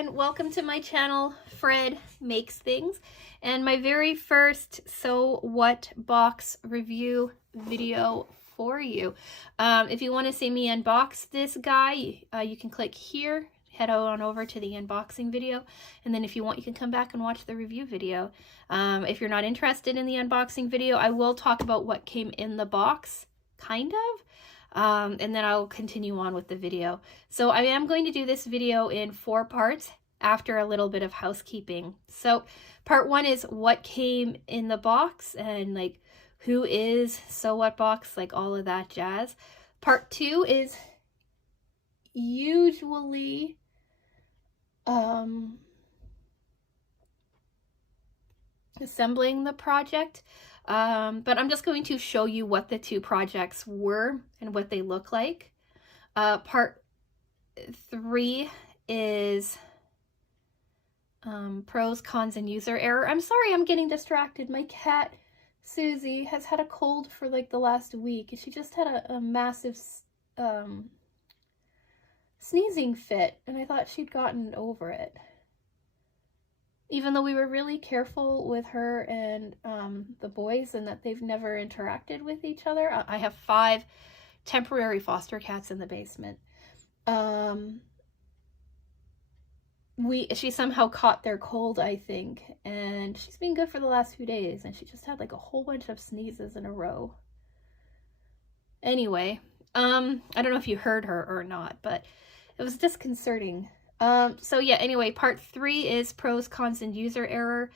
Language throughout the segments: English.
and welcome to my channel, Fred Makes Things, and my very first SewWhatBox review video for you. If you want to see me unbox this guy, you can click here, head on over to the unboxing video, and then if you want, you can come back and watch the review video. If you're not interested in the unboxing video, I will talk about what came in the box, kind of. And then I'll continue on with the video. So I am going to do this video in 4 parts after a little bit of housekeeping. So part 1 is what came in the box and like who is SewWhatBox, like all of that jazz. Part 2 is usually assembling the project. But I'm just going to show you what the 2 projects were and what they look like. Part 3 is pros, cons, and user error. I'm sorry I'm getting distracted. My cat, Susie, has had a cold for like the last week. She just had a massive sneezing fit, and I thought she'd gotten over it. Even though we were really careful with her and the boys and that they've never interacted with each other. I have 5 temporary foster cats in the basement. She somehow caught their cold, I think, and she's been good for the last few days, and she just had like a whole bunch of sneezes in a row. Anyway, I don't know if you heard her or not, but it was disconcerting. So yeah, anyway, part 3 is pros, cons, and user error.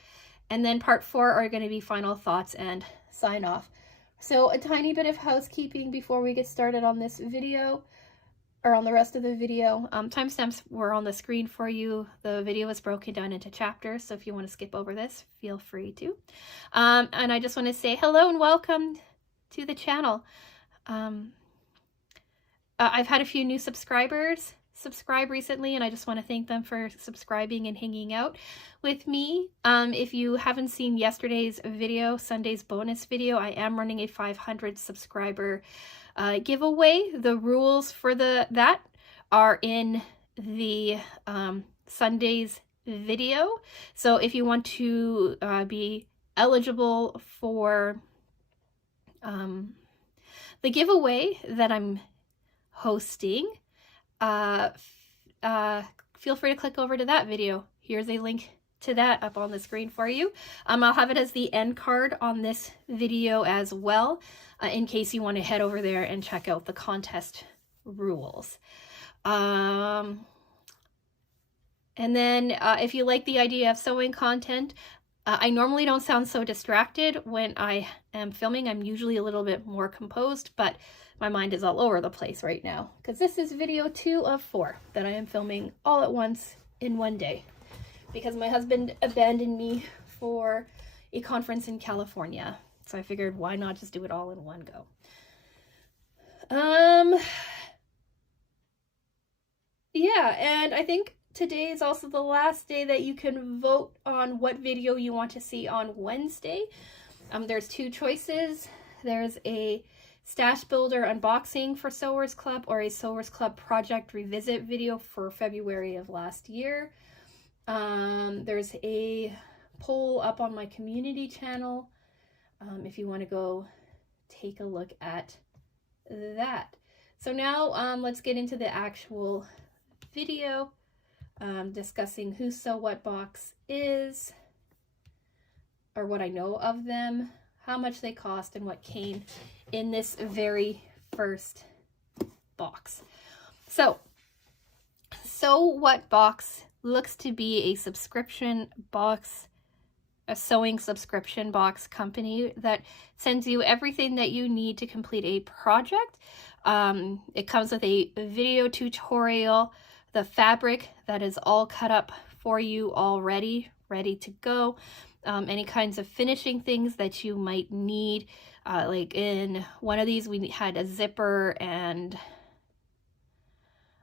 And then part 4 are going to be final thoughts and sign off. So a tiny bit of housekeeping before we get started on this video, or on the rest of the video. Timestamps were on the screen for you. The video is broken down into chapters, so if you want to skip over this, feel free to. And I just want to say hello and welcome to the channel. I've had a few new subscribers subscribe recently, and I just want to thank them for subscribing and hanging out with me. If you haven't seen yesterday's video, Sunday's bonus video, I am running a 500 subscriber giveaway. The rules for that are in the Sunday's video. So if you want to be eligible for the giveaway that I'm hosting, feel free to click over to that video. Here's a link to that up on the screen for you. I'll have it as the end card on this video as well, in case you want to head over there and check out the contest rules. And then if you like the idea of sewing content, I normally don't sound so distracted when I am filming. I'm usually a little bit more composed, but my mind is all over the place right now because this is video 2 of 4 that I am filming all at once in one day because my husband abandoned me for a conference in California. So I figured, why not just do it all in one go? Yeah, and I think today is also the last day that you can vote on what video you want to see on Wednesday. There's 2 choices. There's a Stash Builder unboxing for Sewers Club or a Sewers Club project revisit video for February of last year. There's a poll up on my community channel if you want to go take a look at that. So now let's get into the actual video discussing who SewWhatBox is, or what I know of them, how much they cost, and what came in this very first box. So SewWhatBox looks to be a subscription box, a sewing subscription box company that sends you everything that you need to complete a project. It comes with a video tutorial, the fabric that is all cut up for you already, ready to go. Any kinds of finishing things that you might need. Like in one of these, we had a zipper and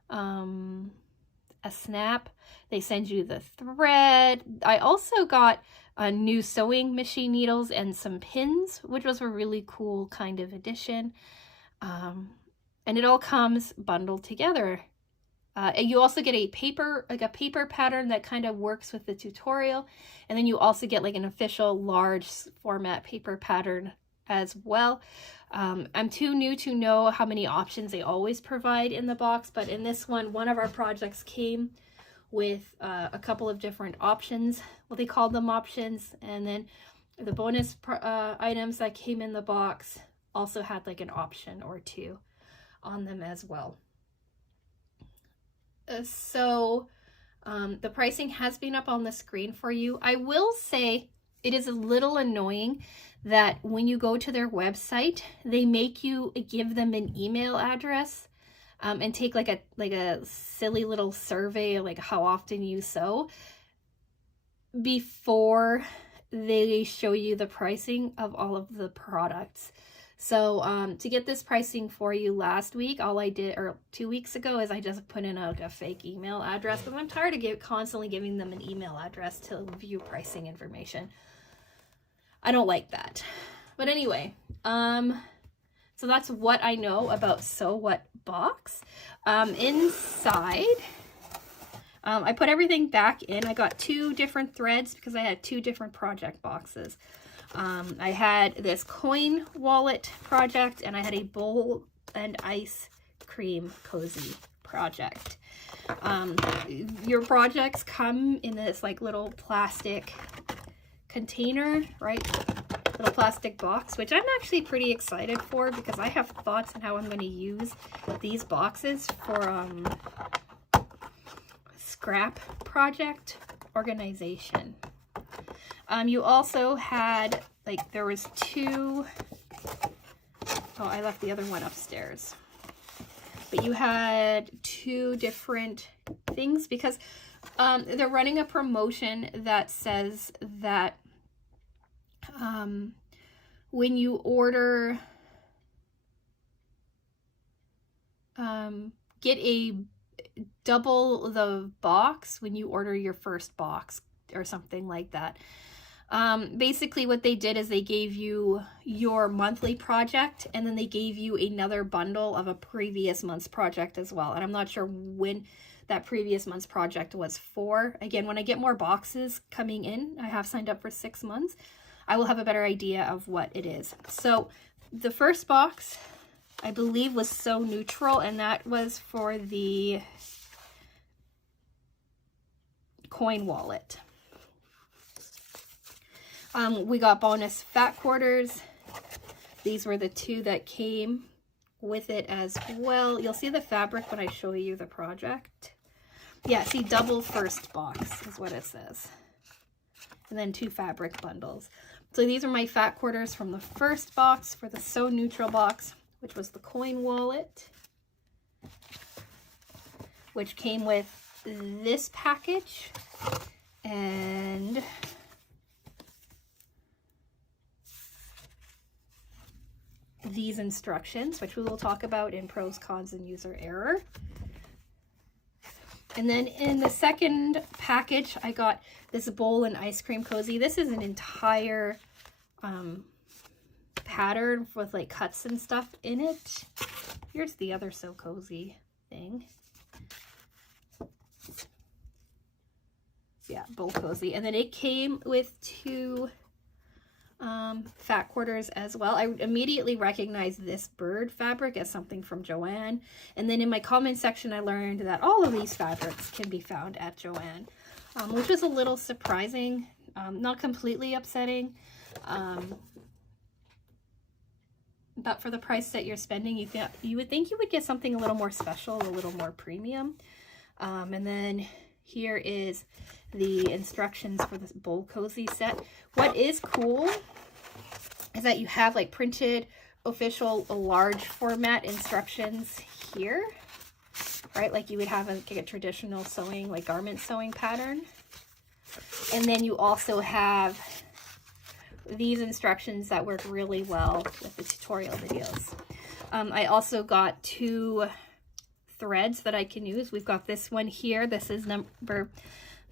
a snap. They send you the thread. I also got new sewing machine needles and some pins, which was a really cool kind of addition. And it all comes bundled together. And you also get a paper pattern that kind of works with the tutorial. And then you also get like an official large format paper pattern as well. I'm too new to know how many options they always provide in the box, but in this one of our projects came with a couple of different options. Well, they called them options, and then the bonus items that came in the box also had like an option or two on them as well. So the pricing has been up on the screen for you. I will say it is a little annoying that when you go to their website, they make you give them an email address and take like a silly little survey, like how often you sew, before they show you the pricing of all of the products. So to get this pricing for you last week, all I did, or 2 weeks ago, is I just put in a fake email address, because I'm tired of constantly giving them an email address to view pricing information. I don't like that. But anyway, so that's what I know about SewWhatBox. Inside, I put everything back in. I got 2 different threads because I had 2 different project boxes. I had this coin wallet project, and I had a bowl and ice cream cozy project. Your projects come in this like little plastic container, right? Little plastic box, which I'm actually pretty excited for, because I have thoughts on how I'm going to use these boxes for scrap project organization. You also had, like, there was 2, oh, I left the other one upstairs, but you had 2 different things, because they're running a promotion that says that when you order, get a double the box when you order your first box, or something like that. Basically what they did is they gave you your monthly project, and then they gave you another bundle of a previous month's project as well. And I'm not sure when that previous month's project was for. Again, when I get more boxes coming in, I have signed up for 6 months, I will have a better idea of what it is. So the first box, I believe, was Sew Neutral, and that was for the coin wallet. We got bonus fat quarters. These were the 2 that came with it as well. You'll see the fabric when I show you the project. Yeah, see, double first box is what it says. And then 2 fabric bundles. So these are my fat quarters from the first box for the Sew Neutral box, which was the coin wallet, which came with this package and these instructions, which we will talk about in pros, cons, and user error. And then in the second package, I got this bowl and ice cream cozy. This is an entire pattern with like cuts and stuff in it. Here's the other So Cozy thing. Yeah, bowl cozy. And then it came with 2 fat quarters as well. I immediately recognized this bird fabric as something from Joann. And then in my comment section, I learned that all of these fabrics can be found at Joann, which was a little surprising, not completely upsetting. But for the price that you're spending, you would think you would get something a little more special, a little more premium. And then here is the instructions for this bowl cozy set. What is cool is that you have like printed official large format instructions here, right? Like you would have a traditional sewing, like garment sewing pattern. And then you also have these instructions that work really well with the tutorial videos. I also got 2 threads that I can use. We've got this one here. This is number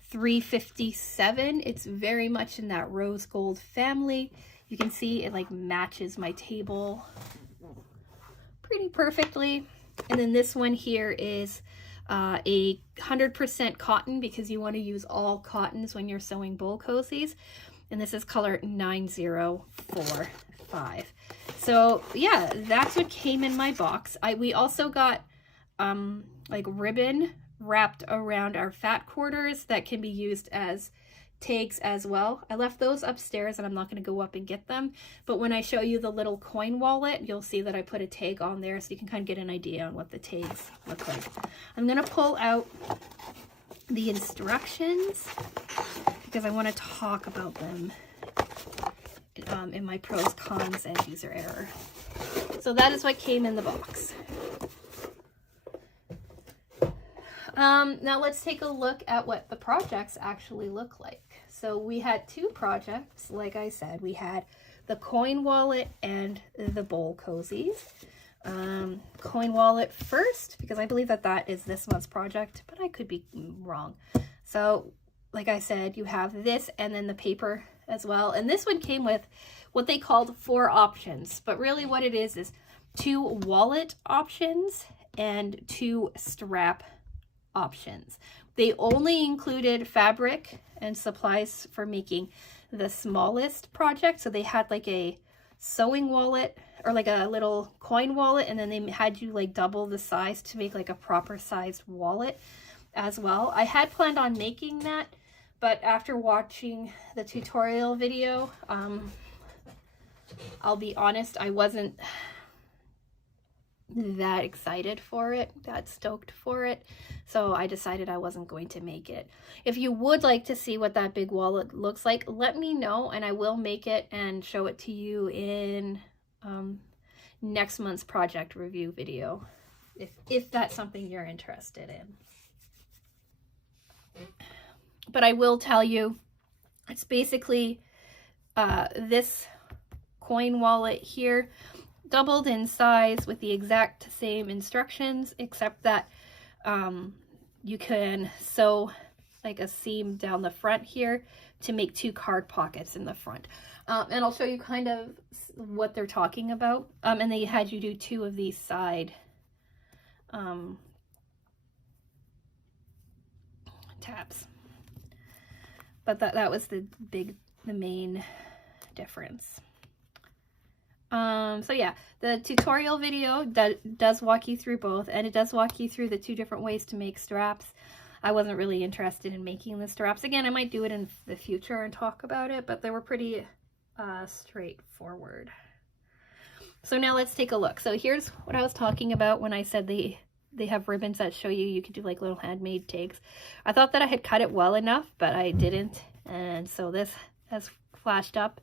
357. It's very much in that rose gold family. You can see it like matches my table pretty perfectly. And then this one here is a 100% cotton, because you want to use all cottons when you're sewing bowl cozies. And this is color 9045. So yeah, that's what came in my box. We also got like ribbon wrapped around our fat quarters that can be used as tags as well. I left those upstairs and I'm not going to go up and get them, but when I show you the little coin wallet, you'll see that I put a tag on there so you can kind of get an idea on what the tags look like. I'm going to pull out the instructions because I want to talk about them in my pros, cons, and user error. So that is what came in the box. Now let's take a look at what the projects actually look like. So we had two projects, like I said. We had the coin wallet and the bowl cozies. Coin wallet first, because I believe that that is this month's project, but I could be wrong. So like I said, you have this and then the paper as well. And this one came with what they called 4 options, but really what it is 2 wallet options and 2 strap options. They only included fabric and supplies for making the smallest project. So they had like a sewing wallet or like a little coin wallet, and then they had you like double the size to make like a proper sized wallet as well. I had planned on making that, but after watching the tutorial video, I'll be honest, I wasn't that excited for it, that stoked for it. So I decided I wasn't going to make it. If you would like to see what that big wallet looks like, let me know and I will make it and show it to you in next month's project review video, if that's something you're interested in. But I will tell you, it's basically this coin wallet here, doubled in size with the exact same instructions, except that you can sew like a seam down the front here to make 2 card pockets in the front. And I'll show you kind of what they're talking about. And they had you do 2 of these side tabs. But that was the main difference. So yeah, the tutorial video does walk you through both, and it does walk you through the 2 different ways to make straps. I wasn't really interested in making the straps. Again, I might do it in the future and talk about it, but they were pretty straightforward. So now let's take a look. So here's what I was talking about when I said they have ribbons that show you could do like little handmade tags. I thought that I had cut it well enough, but I didn't, and so this has flashed up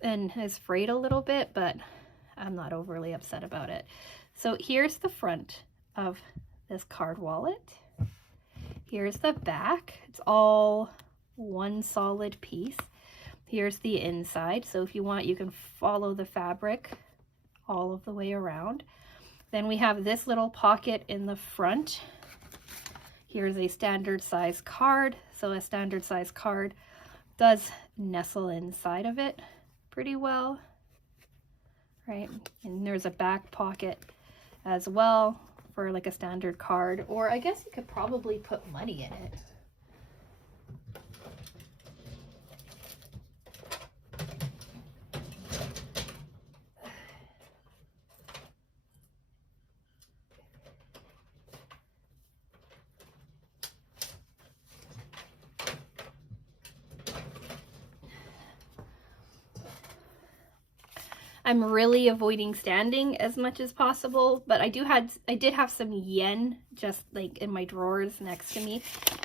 and is frayed a little bit, but I'm not overly upset about it. So here's the front of this card wallet. Here's the back. It's all one solid piece. Here's the inside. So if you want, you can follow the fabric all of the way around. Then we have this little pocket in the front. Here's a standard size card. So a standard size card does nestle inside of it pretty well, right? And there's a back pocket as well for like a standard card, or I guess you could probably put money in it. I'm really avoiding standing as much as possible, but I did have some yen just like in my drawers next to me.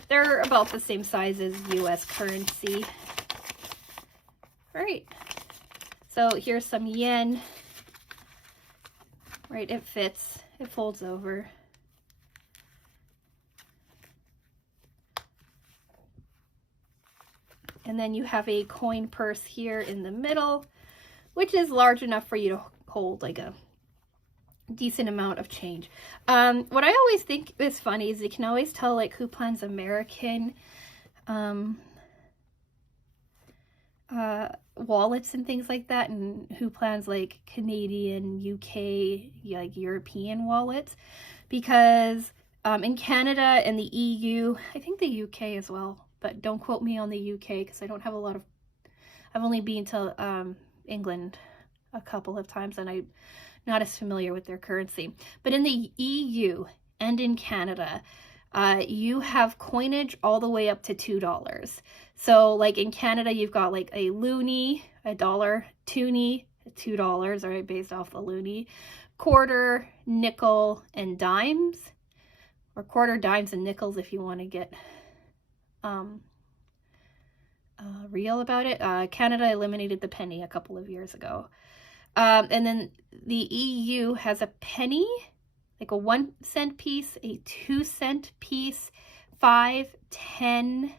They're about the same size as US currency. All right, so here's some yen. Right, it fits, it folds over. And then you have a coin purse here in the middle, which is large enough for you to hold like a decent amount of change. What I always think is funny is you can always tell like who plans American wallets and things like that, and who plans like Canadian, UK, like European wallets, because In Canada and the EU, I think the UK as well, but don't quote me on the UK because I don't have a lot of, I've only been to England a couple of times and I'm not as familiar with their currency. But in the EU and in Canada, you have coinage all the way up to $2. So like in Canada, you've got like a loonie, $1, toonie, $2, right, based off the loonie, quarter, nickel, and dimes, or quarter, dimes, and nickels if you want to get real about it. Canada eliminated the penny a couple of years ago. And then the EU has a penny, like a 1 cent piece, a 2 cent piece, 5, 10,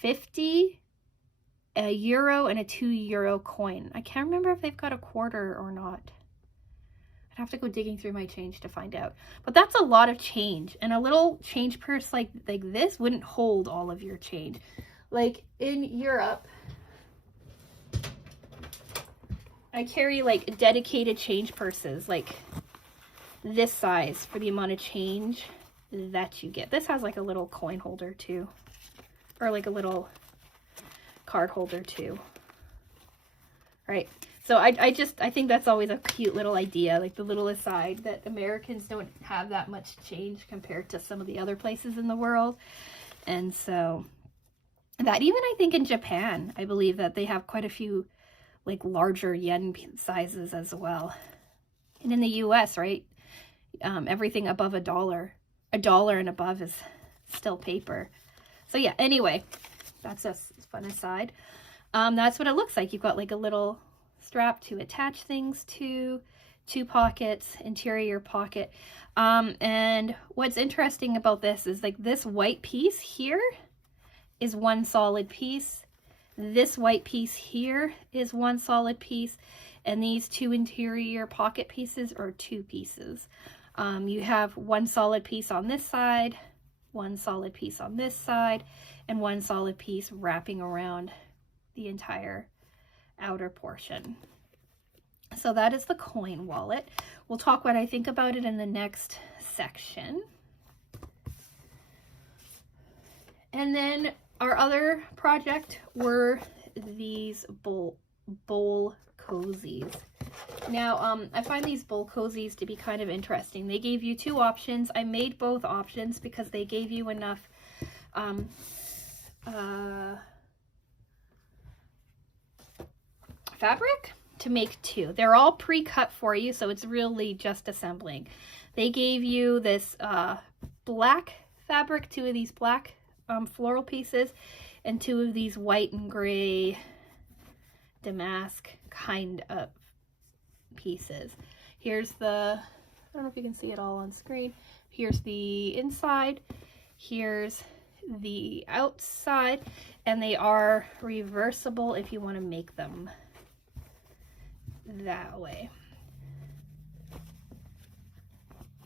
50, a euro, and a €2 coin. I can't remember if they've got a quarter or not. I'd have to go digging through my change to find out. But that's a lot of change. And a little change purse like this wouldn't hold all of your change. Like in Europe, I carry like dedicated change purses, like this size for the amount of change that you get. This has like a little coin holder too, or like a little card holder too, right? So I think that's always a cute little idea, like the little aside that Americans don't have that much change compared to some of the other places in the world. And so that, even I think in Japan, I believe that they have quite a few like larger yen sizes as well. And in the US, right, everything above $1 and above is still paper. So yeah, anyway, that's a fun aside. That's what it looks like. You've got like a little strap to attach things to, 2 pockets, interior pocket. And what's interesting about this is like this white piece here is 1 solid piece. This white piece here is 1 solid piece. And these 2 interior pocket pieces are 2 pieces. You have 1 solid piece on this side, 1 solid piece on this side, and 1 solid piece wrapping around the entire outer portion. So that is the coin wallet. We'll talk what I think about it in the next section. And then our other project were these bowl cozies. Now, I find these bowl cozies to be kind of interesting. They gave you 2 options. I made both options because they gave you enough fabric to make 2. They're all pre-cut for you, so it's really just assembling. They gave you this black fabric, 2 of these black floral pieces, and 2 of these white and gray damask kind of pieces. Here's the, I don't know if you can see it all on screen. Here's the inside, here's the outside, and they are reversible if you want to make them that way.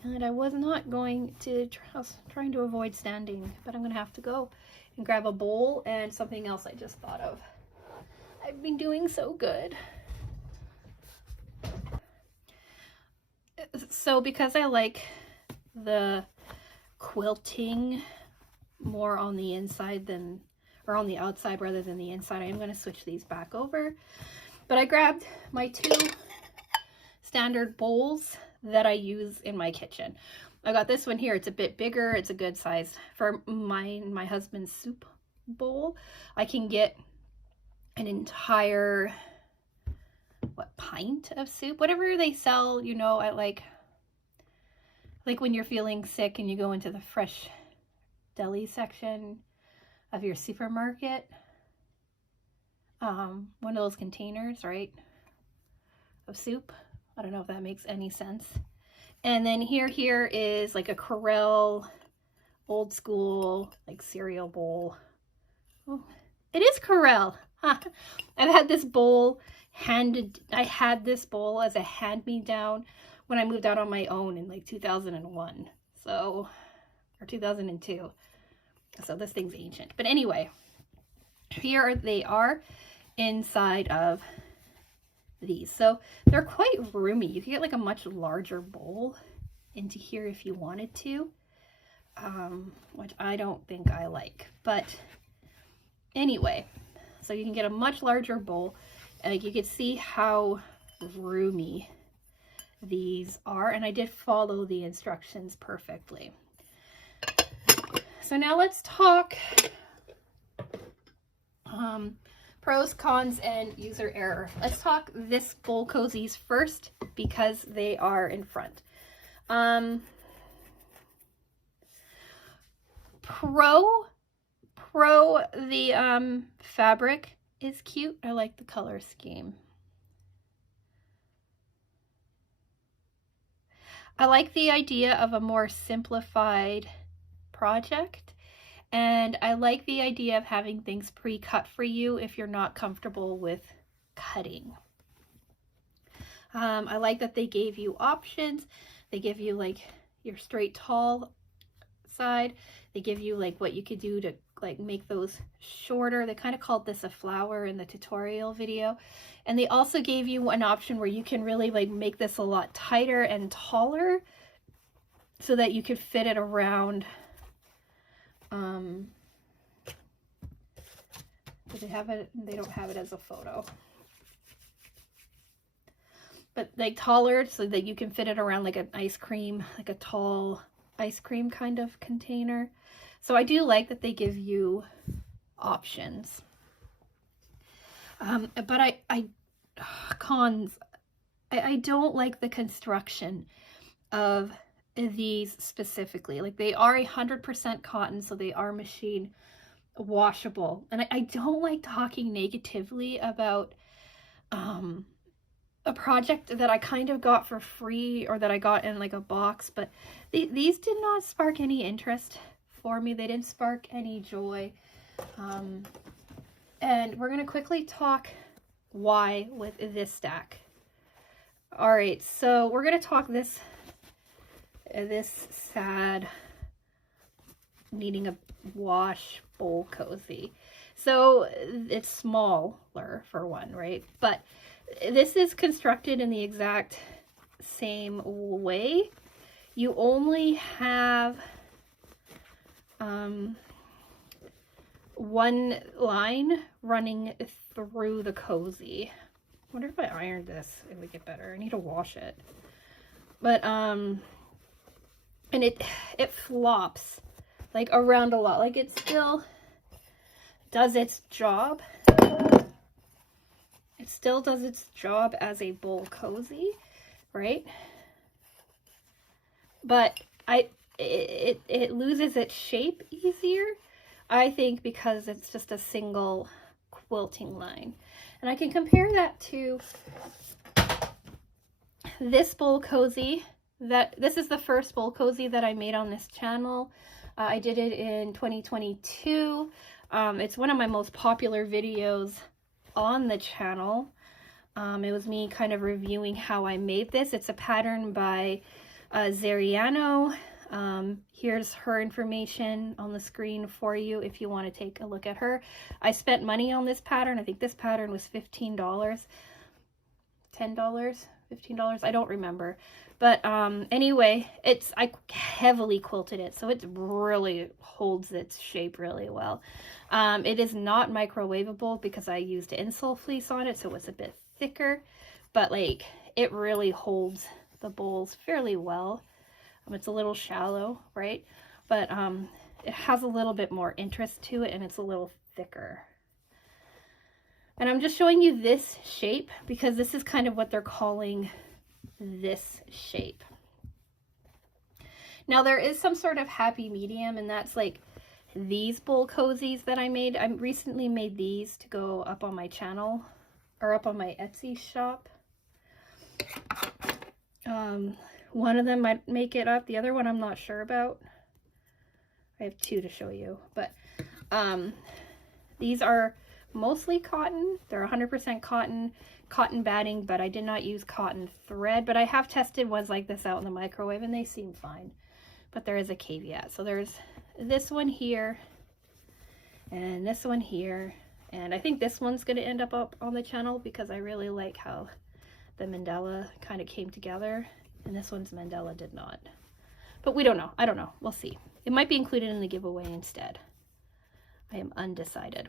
And I was not going to, I was trying to avoid standing, but I'm going to have to go and grab a bowl and something else I just thought of. I've been doing so good. So because I like the quilting more on the inside than, or on the outside rather than the inside, I'm going to switch these back over. But I grabbed my 2 standard bowls that I use in my kitchen. I got this one here. It's a bit bigger. It's a good size for my husband's soup bowl. I can get an entire, what, pint of soup, whatever they sell, you know, at like when you're feeling sick and you go into the fresh deli section of your supermarket. One of those containers, right, of soup. I don't know if that makes any sense. And then here is like a Corelle old school like cereal bowl. Oh, it is Corelle. Huh. I've had this bowl I had this bowl as a hand-me-down when I moved out on my own in like 2001. So, or 2002. So this thing's ancient. But anyway, here they are inside of these. So they're quite roomy. You can get like a much larger bowl into here if you wanted to, which I don't think I like. But anyway, so you can get a much larger bowl. You can see how roomy these are, and I did follow the instructions perfectly. So now let's talk pros, cons, and user error. Let's talk this bowl cozies first because they are in front. The fabric is cute. I like the color scheme. I like the idea of a more simplified project, and I like the idea of having things pre-cut for you if you're not comfortable with cutting. I like that they gave you options. They give you like your straight tall side. They give you like what you could do to like make those shorter. They kind of called this a flower in the tutorial video. And they also gave you an option where you can really like make this a lot tighter and taller so that you could fit it around. Do they have it? They don't have it as a photo. But like taller so that you can fit it around like an ice cream, like a tall ice cream kind of container. So I do like that they give you options. But cons, I don't like the construction of these specifically. Like they are 100% cotton, so they are machine washable. And I don't like talking negatively about a project that I kind of got for free or that I got in like a box, but these did not spark any interest for me. They didn't spark any joy. And we're going to quickly talk why with this stack. All right, so we're going to talk this sad needing a wash bowl cozy. So it's smaller for one, right? But this is constructed in the exact same way. You only have one line running through the cozy. I wonder if I ironed this, it would get better. I need to wash it. But and it flops like around a lot. Like it still does its job. It still does its job as a bowl cozy, right? But it loses its shape easier, I think, because it's just a single quilting line. And I can compare that to this bowl cozy. This is the first bowl cozy that I made on this channel. I did it in 2022. It's one of my most popular videos on the channel. It was me kind of reviewing how I made this. It's a pattern by Zeriano. Here's her information on the screen for you if you want to take a look at her. I spent money on this pattern. I think this pattern was $15, $10, $15. I don't remember. But anyway, I heavily quilted it, so it really holds its shape really well. It is not microwavable because I used insole fleece on it, so it's a bit thicker, but like it really holds the bowls fairly well. It's a little shallow, right? But it has a little bit more interest to it, and it's a little thicker. And I'm just showing you this shape because this is kind of what they're calling this shape. Now there is some sort of happy medium, and that's like these bowl cozies that I made. I recently made these to go up on my channel or up on my Etsy shop. One of them might make it up. The other one I'm not sure about. I have two to show you. But these are mostly cotton. They're 100% cotton batting, but I did not use cotton thread. But I have tested ones like this out in the microwave, and they seem fine. But there is a caveat. So there's this one here, and this one here. And I think this one's going to end up on the channel because I really like how the mandala kind of came together. And this one's mandala did not. but we don't know. I don't know. We'll see. It might be included in the giveaway instead. I am undecided.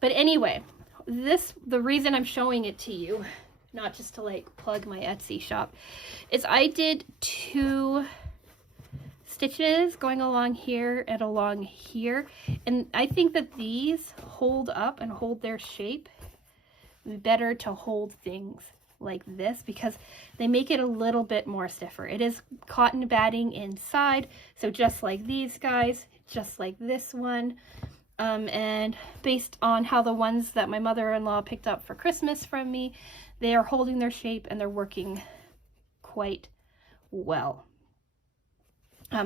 But anyway, the reason I'm showing it to you, not just to like plug my Etsy shop, is I did 2 stitches going along here and along here, and I think that these hold up and hold their shape better to hold things like this, because they make it a little bit more stiffer. It is cotton batting inside, so just like these guys, just like this one, and based on how the ones that my mother-in-law picked up for Christmas from me, they are holding their shape and they're working quite well.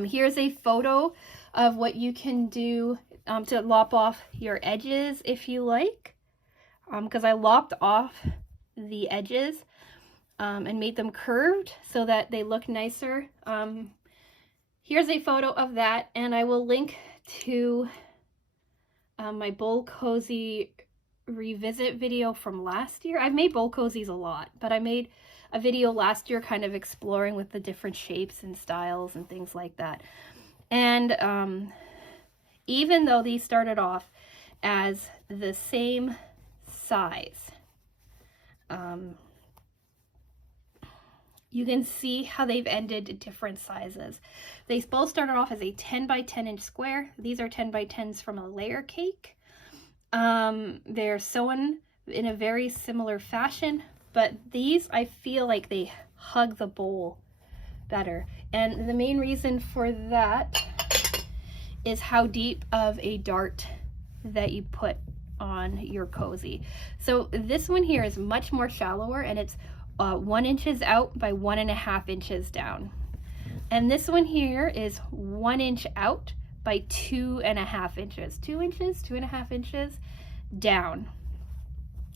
Here's a photo of what you can do to lop off your edges if you like, because I lopped off the edges and made them curved so that they look nicer. Here's a photo of that, and I will link to my bowl cozy revisit video from last year. I've made bowl cozies a lot, but I made a video last year kind of exploring with the different shapes and styles and things like that. And even though these started off as the same size, you can see how they've ended at different sizes. They both started off as a 10 by 10 inch square. These are 10 by 10s from a layer cake. They're sewn in a very similar fashion, but these, I feel like they hug the bowl better. And the main reason for that is how deep of a dart that you put on your cozy. So this one here is much more shallower, and it's 1 inches out by 1.5 inches down. And this one here is 1 inch out by 2.5 inches. 2 inches, 2.5 inches down.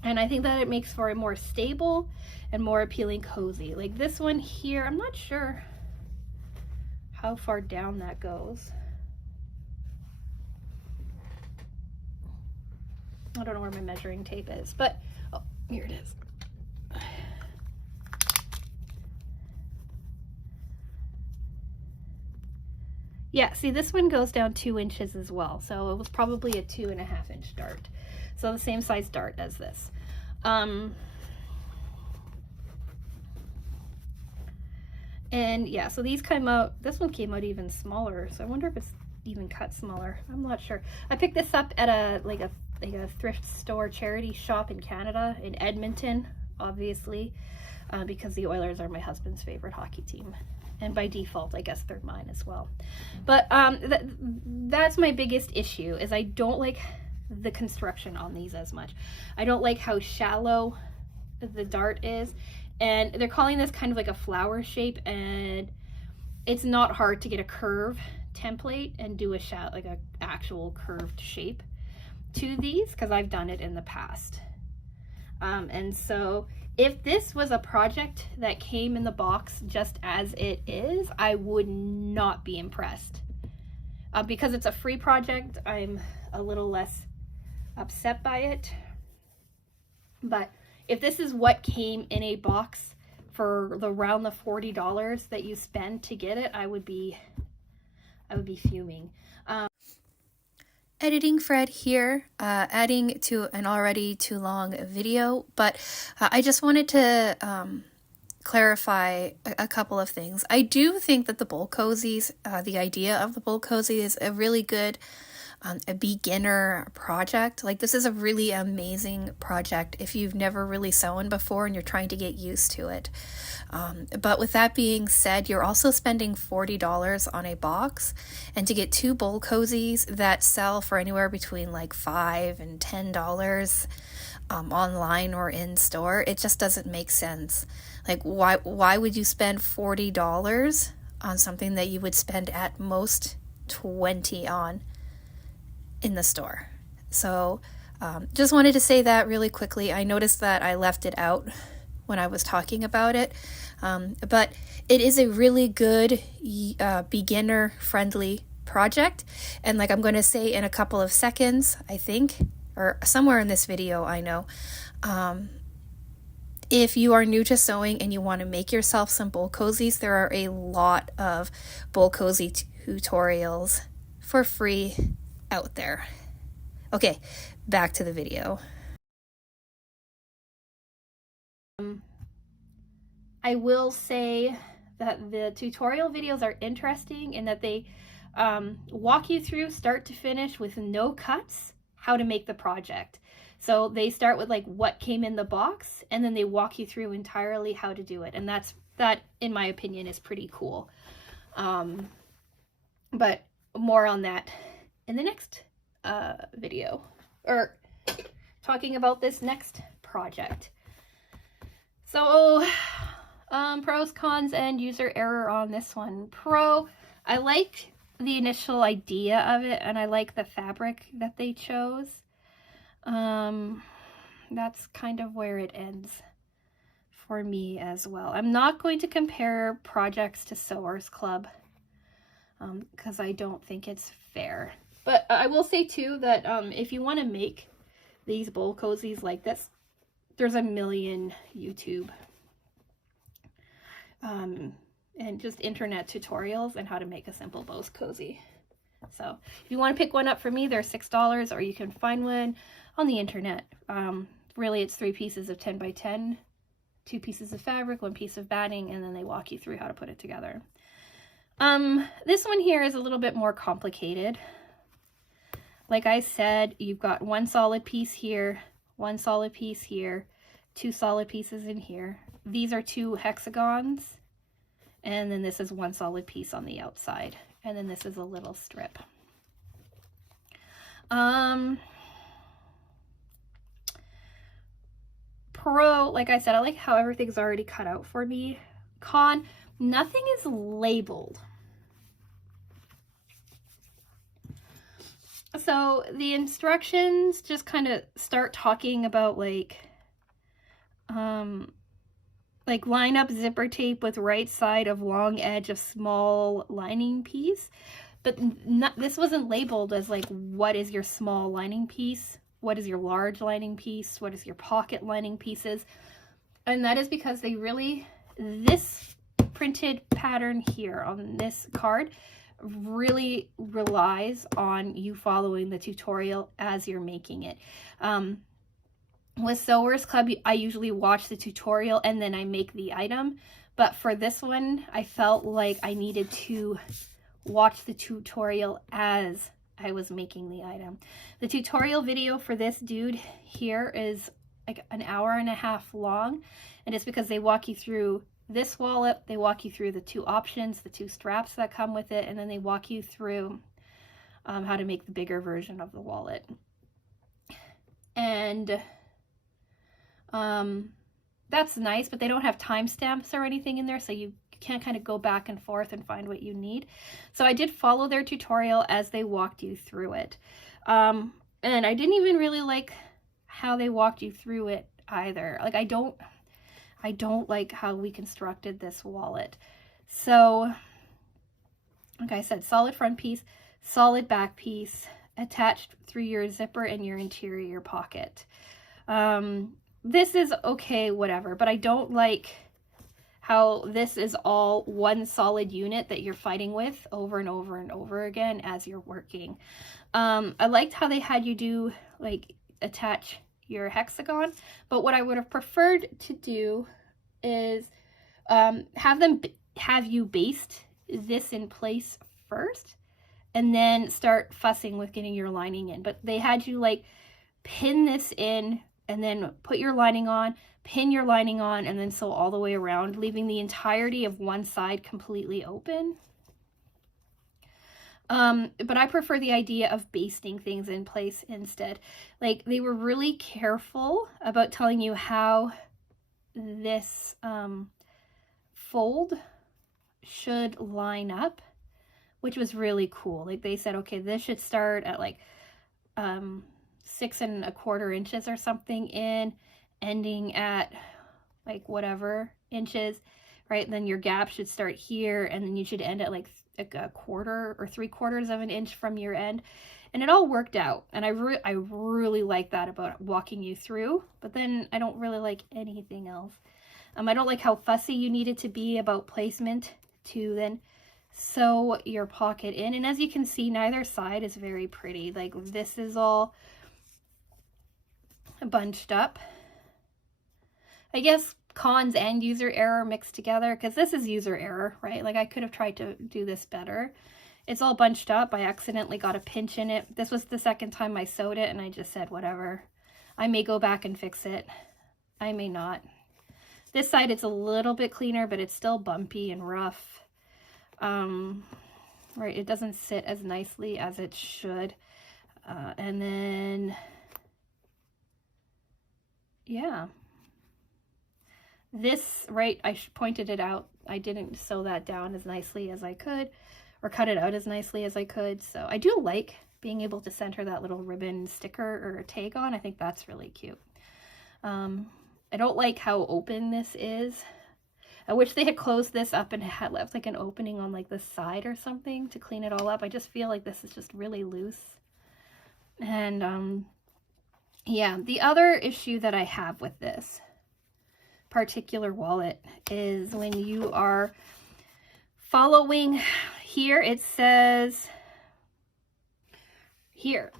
And I think that it makes for a more stable and more appealing cozy. Like this one here, I'm not sure how far down that goes. I don't know where my measuring tape is, but oh, here it is. Yeah, see, this one goes down 2 inches as well, so it was probably a 2.5 inch dart. So the same size dart as this. And yeah, so these came out, this one came out even smaller, so I wonder if it's even cut smaller. I'm not sure. I picked this up at a thrift store charity shop in Canada, in Edmonton, obviously, because the Oilers are my husband's favorite hockey team. And by default, I guess they're mine as well. But that's my biggest issue, is I don't like the construction on these as much. I don't like how shallow the dart is. And they're calling this kind of like a flower shape, and it's not hard to get a curve template and do a actual curved shape to these, because I've done it in the past. And so if this was a project that came in the box just as it is, I would not be impressed. Because it's a free project, I'm a little less upset by it. But if this is what came in a box for around the $40 that you spend to get it, I would be fuming. Editing Fred here, adding to an already too long video, but I just wanted to clarify a couple of things. I do think that the bowl cozies, the idea of the bowl cozy is a really good a beginner project. Like, this is a really amazing project if you've never really sewn before and you're trying to get used to it. But with that being said, you're also spending $40 on a box, and to get 2 bowl cozies that sell for anywhere between like $5 and $10 online or in store, it just doesn't make sense. Like, why would you spend $40 on something that you would spend at most $20 on in the store? So just wanted to say that really quickly. I noticed that I left it out when I was talking about it, but it is a really good beginner friendly project. And like I'm going to say in a couple of seconds, I think, or somewhere in this video, I know, If you are new to sewing and you want to make yourself some bowl cozies, there are a lot of bowl cozy tutorials for free out there. Okay, back to the video. I will say that the tutorial videos are interesting in that they walk you through start to finish with no cuts how to make the project. So they start with like what came in the box, and then they walk you through entirely how to do it. And that, in my opinion, is pretty cool. But more on that in the next video, or talking about this next project. So pros, cons, and user error on this one. Pro, I like the initial idea of it, and I like the fabric that they chose. That's kind of where it ends for me as well. I'm not going to compare projects to Sewers Club because I don't think it's fair. But I will say too that if you want to make these bowl cozies like this, there's a million YouTube and just internet tutorials on how to make a simple bowl cozy. So if you want to pick one up for me, they're $6, or you can find one on the internet. Really, it's 3 pieces of 10 by 10, 2 pieces of fabric, 1 piece of batting, and then they walk you through how to put it together. This one here is a little bit more complicated. Like I said, you've got 1 solid piece here, 1 solid piece here, 2 solid pieces in here. These are 2 hexagons, and then this is 1 solid piece on the outside, and then this is a little strip. Pro, like I said, I like how everything's already cut out for me. Con, nothing is labeled. So the instructions just kind of start talking about like line up zipper tape with right side of long edge of small lining piece, but this wasn't labeled as like, what is your small lining piece, what is your large lining piece, what is your pocket lining pieces. And that is because they really, this printed pattern here on this card really relies on you following the tutorial as you're making it. With Sewers Club, I usually watch the tutorial and then I make the item. But for this one, I felt like I needed to watch the tutorial as I was making the item. The tutorial video for this dude here is like an hour and a half long. And it's because they walk you through this wallet, they walk you through the 2 options, the 2 straps that come with it, and then they walk you through how to make the bigger version of the wallet. And that's nice, but they don't have timestamps or anything in there, so you can't kind of go back and forth and find what you need. So I did follow their tutorial as they walked you through it. And I didn't even really like how they walked you through it either. Like I don't like how we constructed this wallet. So like I said, solid front piece, solid back piece attached through your zipper and your interior pocket. This is okay, whatever, but I don't like how this is all one solid unit that you're fighting with over and over and over again as you're working. I liked how they had you do like attach your hexagon, but what I would have preferred to do is have you baste this in place first and then start fussing with getting your lining in. But they had you like pin this in and then put your lining on, pin your lining on, and then sew all the way around, leaving the entirety of one side completely open. But I prefer the idea of basting things in place instead. Like they were really careful about telling you how this fold should line up, which was really cool. Like they said, okay, this should start at like 6 1/4 inches or something in, ending at like whatever inches, right? And then your gap should start here, and then you should end at like a 1/4 or 3/4 of an inch from your end. And it all worked out. And I really like that about walking you through. But then I don't really like anything else. I don't like how fussy you need it to be about placement to then sew your pocket in. And as you can see, neither side is very pretty. Like this is all bunched up. I guess cons and user error mixed together, because this is user error, right? Like I could have tried to do this better. It's all bunched up. I accidentally got a pinch in it. This was the second time I sewed it, and I just said, whatever. I may go back and fix it. I may not. This side, it's a little bit cleaner, but it's still bumpy and rough. Right, it doesn't sit as nicely as it should. And then, yeah. This, right, I pointed it out. I didn't sew that down as nicely as I could, or cut it out as nicely as I could. So I do like being able to center that little ribbon sticker or tag on. I think that's really cute. I don't like how open this is. I wish they had closed this up and had left like an opening on like the side or something to clean it all up. I just feel like this is just really loose. And yeah, the other issue that I have with this particular wallet is when you are following here, it says here,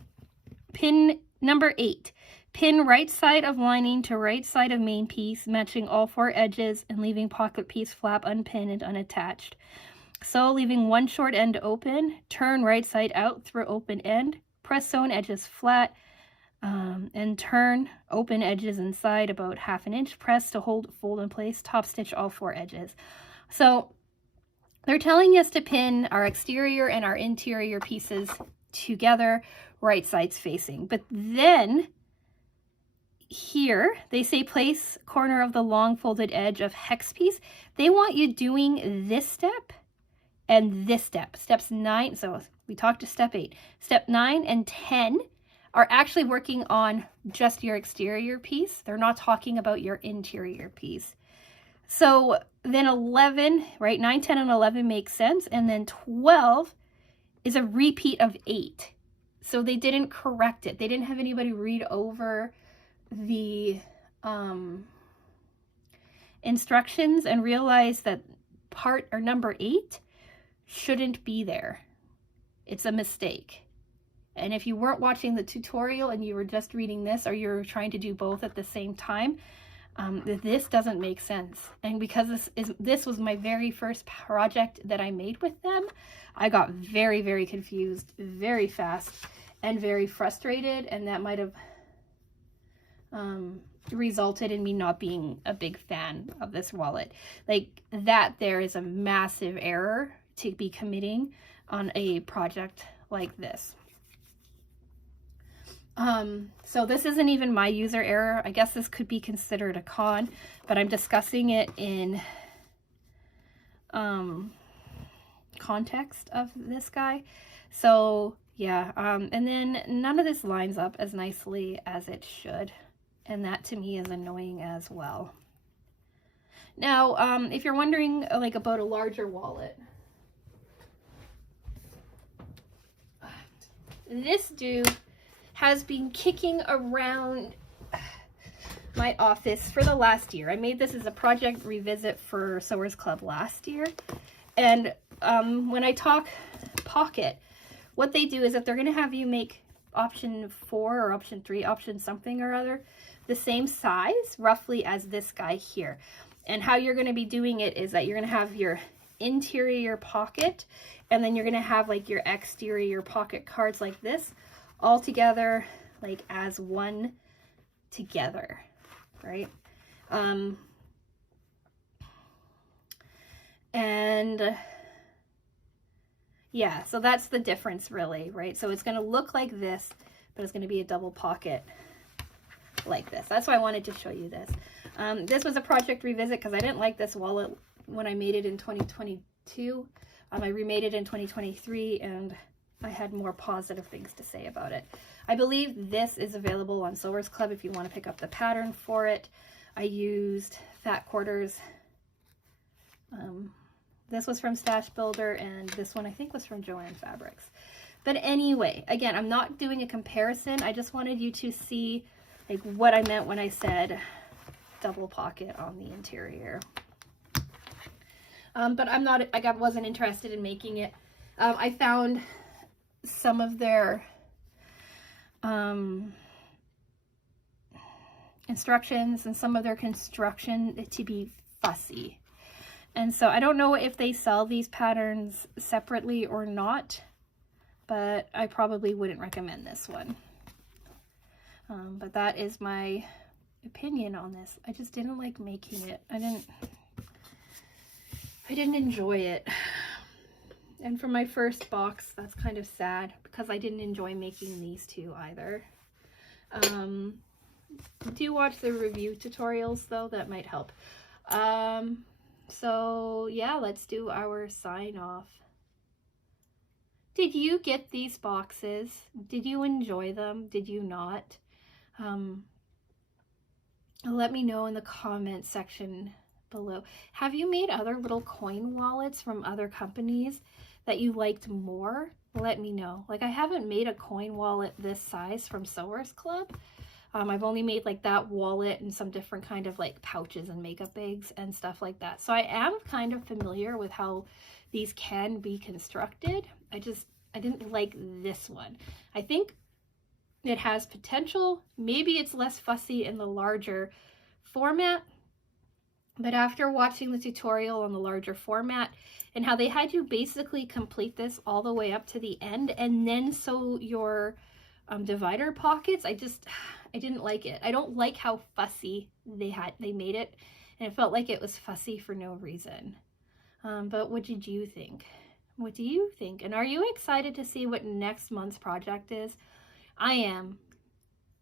pin number 8. Pin right side of lining to right side of main piece, matching all 4 edges and leaving pocket piece flap unpinned and unattached. So leaving one short end open, turn right side out through open end, press sewn edges flat, and turn open edges inside about 1/2 inch, press to hold fold in place, top stitch all 4 edges. So they're telling us to pin our exterior and our interior pieces together, right sides facing. But then here they say place corner of the long folded edge of hex piece. They want you doing this step and this step. Steps 9, so we talked to step 8. Step 9 and 10 are actually working on just your exterior piece. They're not talking about your interior piece. So then 11, right, 9, 10, and 11 makes sense. And then 12 is a repeat of 8. So they didn't correct it. They didn't have anybody read over the instructions and realize that part or number 8 shouldn't be there. It's a mistake. And if you weren't watching the tutorial and you were just reading this, or you're trying to do both at the same time, this doesn't make sense. And because this was my very first project that I made with them, I got very, very confused very fast and very frustrated, and that might have resulted in me not being a big fan of this wallet. Like that, there is a massive error to be committing on a project like this. So this isn't even my user error. I guess this could be considered a con, but I'm discussing it in context of this guy. So yeah, and then none of this lines up as nicely as it should. And that to me is annoying as well. Now, if you're wondering like about a larger wallet, this dude has been kicking around my office for the last year. I made this as a project revisit for Sewers Club last year. And when I talk pocket, what they do is that they're going to have you make option 4 or option 3, option something or other, the same size roughly as this guy here. And how you're going to be doing it is that you're going to have your interior pocket, and then you're going to have like your exterior pocket cards like this all together, like as one together, right? And yeah, so that's the difference really, right? So it's going to look like this, but it's going to be a double pocket like this. That's why I wanted to show you this. This was a project revisit because I didn't like this wallet when I made it in 2022. I remade it in 2023, and I had more positive things to say about it. I believe this is available on Sewers Club if you want to pick up the pattern for it. I used Fat Quarters. This was from Stash Builder, and this one I think was from Joann Fabrics. But anyway, again, I'm not doing a comparison. I just wanted you to see like what I meant when I said double pocket on the interior. But I'm not, like, I wasn't interested in making it. I found some of their instructions and some of their construction to be fussy. And so I don't know if they sell these patterns separately or not, but I probably wouldn't recommend this one. But that is my opinion on this. I just didn't like making it. I didn't enjoy it. And for my first box, that's kind of sad because I didn't enjoy making these two either. Do watch the review tutorials though, that might help. So yeah, let's do our sign off. Did you get these boxes? Did you enjoy them? Did you not? Let me know in the comment section below. Have you made other little coin wallets from other companies that you liked more? Let me know. Like, I haven't made a coin wallet this size from Sewers Club. I've only made like that wallet and some different kind of like pouches and makeup bags and stuff like that. So I am kind of familiar with how these can be constructed. I didn't like this one. I think it has potential. Maybe it's less fussy in the larger format. But after watching the tutorial on the larger format and how they had you basically complete this all the way up to the end and then sew your divider pockets, I didn't like it. I don't like how fussy they made it, and it felt like it was fussy for no reason. But what did you think? What do you think? And are you excited to see what next month's project is? I am.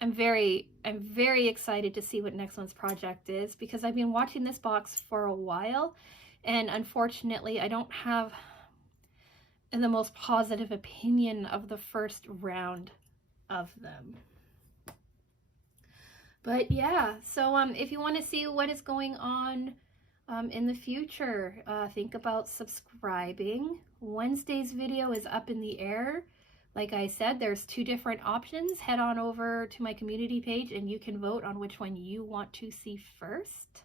I'm very excited to see what next month's project is because I've been watching this box for a while, and unfortunately I don't have the most positive opinion of the first round of them. But yeah, so if you want to see what is going on in the future, think about subscribing. Wednesday's video is up in the air. Like I said, there's 2 different options. Head on over to my community page and you can vote on which one you want to see first.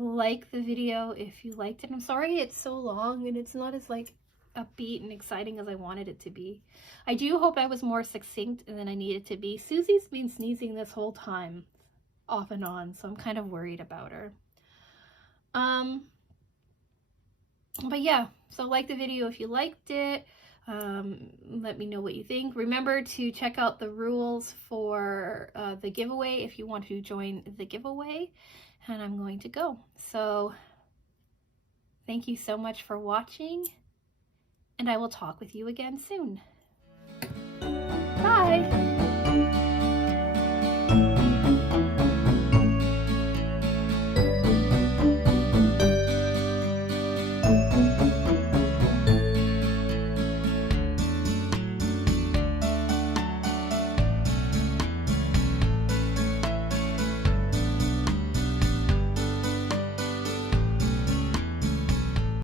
Like the video if you liked it. I'm sorry it's so long and it's not as like upbeat and exciting as I wanted it to be. I do hope I was more succinct than I needed to be. Susie's been sneezing this whole time off and on, so I'm kind of worried about her. But yeah, so like the video if you liked it. Let me know what you think. Remember to check out the rules for the giveaway if you want to join the giveaway. And I'm going to go. So thank you so much for watching, and I will talk with you again soon.